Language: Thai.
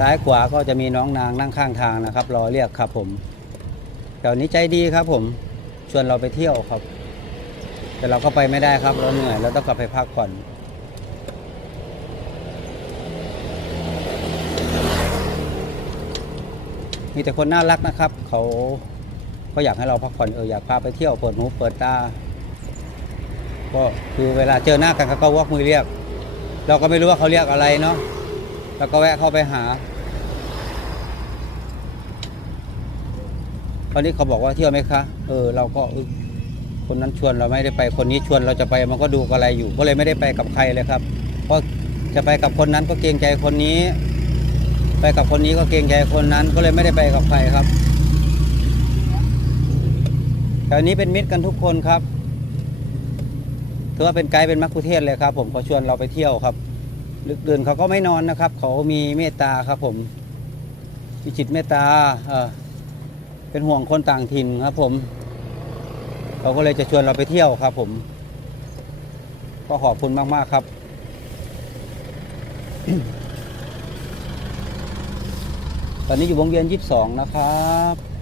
ซ้ายขวาก็จะมีน้องนางนั่งข้างทางนะครับ รอเรียกครับผมแถวนี้ใจดีครับผมชวนเราไปเที่ยวครับ แต่เราก็ไปไม่ได้ครับเราเหนื่อยเราต้องกลับไปพักผ่อนมีแต่คนน่ารักนะครับ เขาก็อยากให้เราพักผ่อนเอออยากพาไปเที่ยวเปิดหูเปิดตาก็คือเวลาเจอหน้ากันเขาก็วอกมือเรียก เราก็ไม่รู้ว่าเขาเรียกอะไรเนาะ แล้วก็แวะเข้าไปหา ตอนนี้เขาบอกว่าเที่ยวไหมคะ เออ เราก็คนนั้นชวนเราไม่ได้ไป คนนี้ชวนเราจะไปมันก็ดูอะไรอยู่ ก็เลยไม่ได้ไปกับใครเลยครับ เพราะจะไปกับคนนั้นก็เกรงใจคนนี้ ไปกับคนนี้ก็เกรงใจคนนั้น ก็เลยไม่ได้ไปกับใครครับแถวนี้เป็นมิตรกันทุกคนครับถือว่าเป็นไกด์เป็นมักคุเทศเลยครับ ผมเขาชวนเราไปเที่ยวครับ ลึกเดินเขาก็ไม่นอนนะครับ เขามีเมตตาครับผมมีจิตเมตตาเออเป็นห่วงคนต่างถิ่นครับผมเขาก็เลยจะชวนเราไปเที่ยวครับผม ก็ขอบคุณมาก ๆ ครับตอนนี้อยู่วงเวียนยี่สิบสองนะครับ